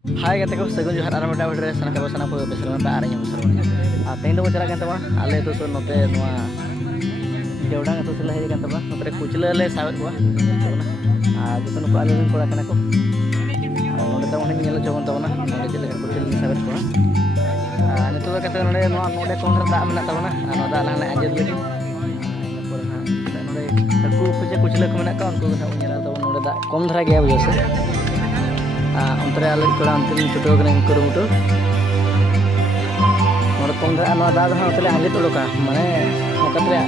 Hai kata ko sagun johar aram dah udah sana kau sana kau besar mana arahnya besar mana. Tadi tu bicara kan teman, ale tu note nuah jauh itu selah kan teman, note kucil le sawit gua. Jadi tu ale pun kau akan aku. Note tahu ni nyala jauh teman, note jadi kucil sawit gua. Ini tu kata note kongres tak mana teman, note alang alang aja lagi. Note aku kucil aku mana kau, aku nak nyala teman note tak kom terah gaya biasa. Antara alat kurang tin cuto kena kurung tu, orang penggal anu ada tu orang telah anjut dulu kah, mana orang telah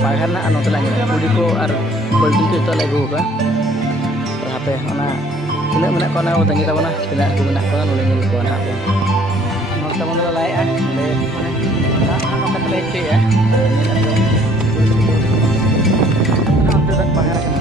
pagar na anu telah anjut, budi ko ar bodi ko itu lagi gua, apa mana tidak mana kau nak tanya tahu na, tidak aku nak kau nolak ni kau nak apa, orang tahu nolak lain mana orang telah itu ya, orang telah pagar kena.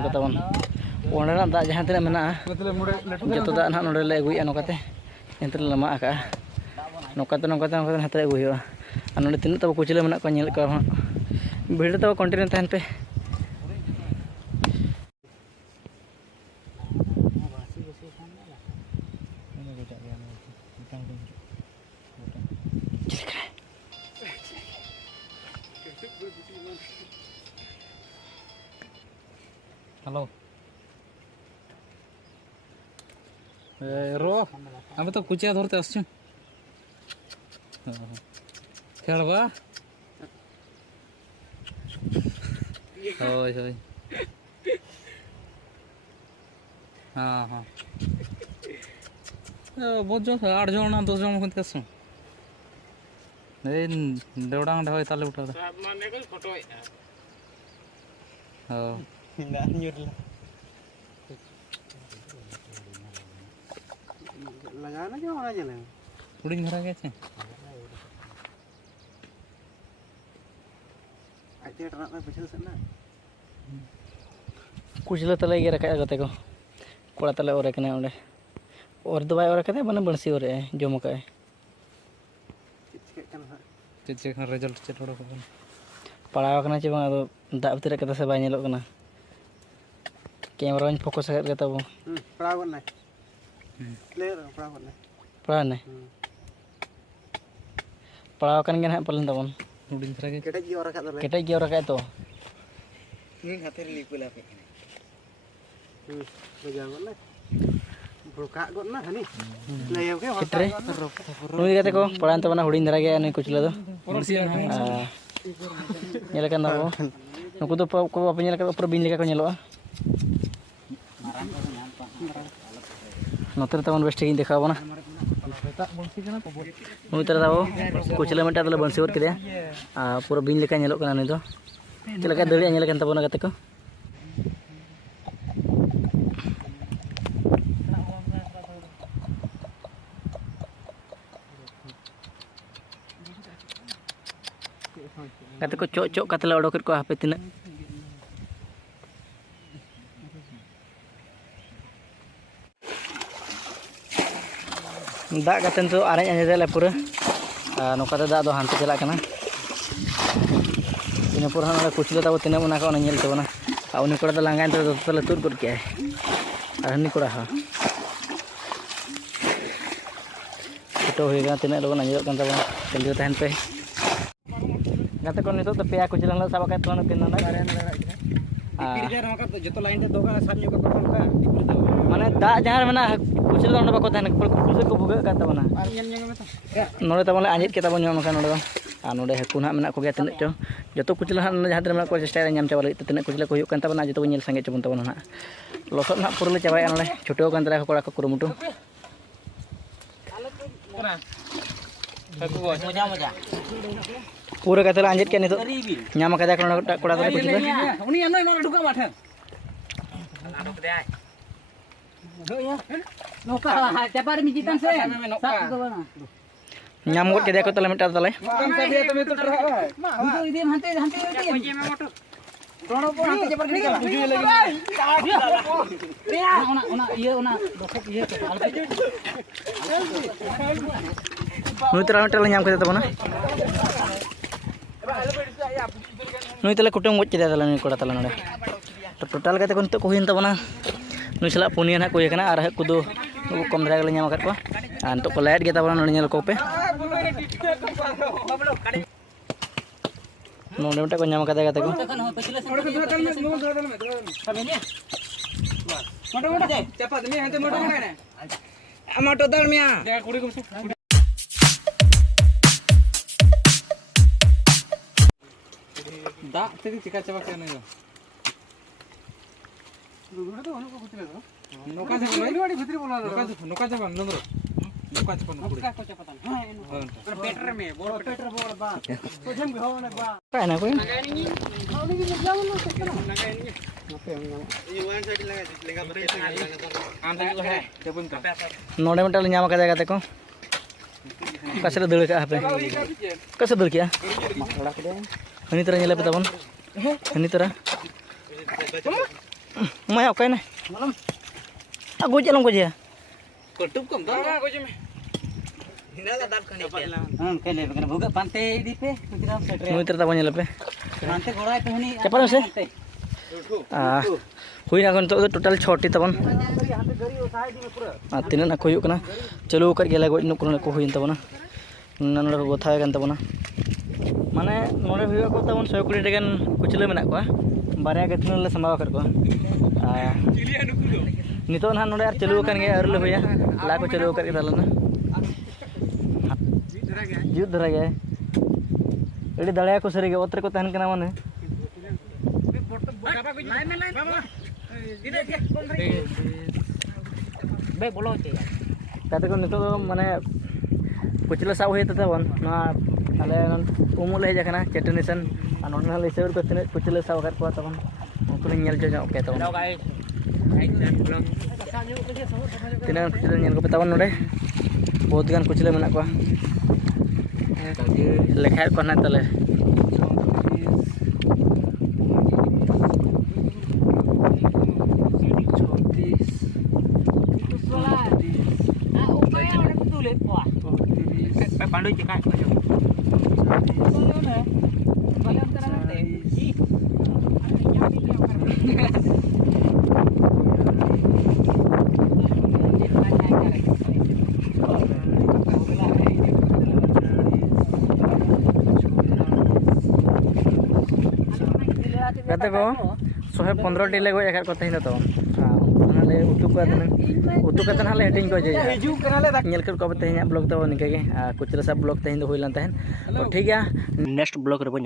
Ketahuan, orang tak jahat tidak mana, jatuh tak nak nolak lagi anu kata, yang terlalu lama akak, nokata hati lagi ya, anu itu tahu kucil mana kau nyelak kau, beda tahu konten tahan pe. Halo. रो अब तो कुछ धरते आसछु खेलबा होय होय हाँ हाँ बहुत जो 8 जन 10 जन को कसु ए देवडांग ढोय ताले उठा माने को फोटो हां ना न्यूरला लगाना जो होना चले उड़िंग धरा गया छे आते टना में पिछले से ना कुचला तले गे रखा गते को कोड़ा तले ओरे कने ओंडे और दवाई ओरे कते बने बंसी ओरे जम का चिचे खान रिजल्ट चेटोड़ को पढ़ाव कना चे बा दाब तिर कते से बाय नेलो कना कैमरा इन फोकस कर तब पढ़ाव ना प्लेयर पढ़ाव ना पढ़ा ने पढ़ाव कन गेन पलन तबन उडिन थरा के केटे गे ओरा का तो नी हाथे लिपुला पे बजा गना भुका गना हनी लेयो के केटरे नुई कते को पढ़ान तबना हुडिन धरा गे नै कुचला दो nyala kan ako nuku do ko apa nyala kan pro bin leka ko nyaloa noter taman best ing dekha bana nu tera dabo kuchila menta dole bansi or kede pura bin leka nyalok kana ni do chela ka dali nyala kan tabona kate ko kata ko cok kata la odokit ko hape tina dak katen tu areng anya le pura noka da dak do hante chala kana ina pura hana kuchila tabu tina una ka ona nyel tabona uni kora da langan tu tole tur kor ke arni kora ha itu hoiga tina lo na nyel kan tabona kendio tahan pe kata ko nito tapi aku jalan la sabak tuan pin na ipir jar maka joto lain te doga samnyo ko ka ipir do mane da jahar mana kuchil onda bako tahan kuchil ko buga kata bana nore tamale anjit kita bon nyom kan nore nore hakun ha mena ko ge tinak cho joto kuchil ha jahan mena ko chesta nyam chaba lagi tinak kuchil ko huyuk kan tabana joto nyel sange chobon tabana na losot na purle chabai anole choto kan tara ko ko kurumutu moja moja पूरा कतला अंजित के नितो न्यामा कदा कोना कोड़ा तले कुछ उनी अनो नो डुका माठे आनो कदे आय नोका चापार मी जितन से सात को बना न्याम गोट के देखो तले मिटा तले काम से तो मैं तो रहा है तो इदे हंते हंते Tono po nanti cepat gini kan. Tujuh lagi. Ona dosok iya ke. नुई तला टल नाम करते तबना नुई तला कुटुम गज केदा तला नुई कोड़ा तला नडे तो टोटल कते कोन तो कोहिन तबना नुई सला पुनिया ना कोई कना आर कुदो कम धरा गले नाम कर को आन तो को लाइट गेता बना नडे नेल को पे नोंडे मटे को नाम कते कते को मोटा cepat mi hante moto mana moto dal mi दा तेरी चिका चबा के नहीं दुगुड़ा तो को कुछ ले नोका से वाड़ी भीतर बोला नोका से बन नंबर नोका से बन नोका को पता हां पेटर में बोल पेटर बोल बा तो जम हो ना बा काय ना कोई खाने की जाओ लो सकना लगाएंगे ये वन साइड लगा लेगा बरे आम तो है तेपुन का नोंडे मटे नाम कते कते को कसरे दड़ का पे कसरे दड़ किया माकड़ा के हनी तरह नेले पे तबन हनी तरह मैं ओके ना आ गोजलम गोजिया कटुप कम दा गोजे में हिना का दाब कने हां केले बकन भोगा पांते दी पे कुतरा सेट नुई तरह तबन नेले पे पांते घोड़ा पे हनी चपर से हुई ना तो टोटल 6टी तबन आ तीन ना को हुई कना चलो कर गेला गोज नुक को हुई तबना नन को गोथा गन तबना माने नोडे हुई को तबन 100 कुड़ी टगन कुचले मेना को बारे गतिन ले संभाव कर को नितो ना नोडे यार चलो कन गे अरले हुई ला को चलो कर के दलना जीव धरा गया एडी दड़या को सरी गे ओत्र को तहन कना माने बे बोलो चे ताते को नितो माने कुचला साव होय तबन ना आले उमुल हे जकना चेटनेसन नोडना ले सेवर को तने कुचला साव कर को तबन उनको नेल जो ओके तबन तिना कुचला नेल को तबन नोडे बहुत गान कुचला मेना को लेखा को ना तले पांडु चिका कते को 115 टी ले गो एकर को तहिन तो ले उतु कतन हाले हेटिंग को जे हिजू कनाले नेल कर को तहिन ब्लॉग तो निके गे कुचला सब ब्लॉग तहिन होइलन तहन तो ठीक है नेक्स्ट ब्लॉग रे बो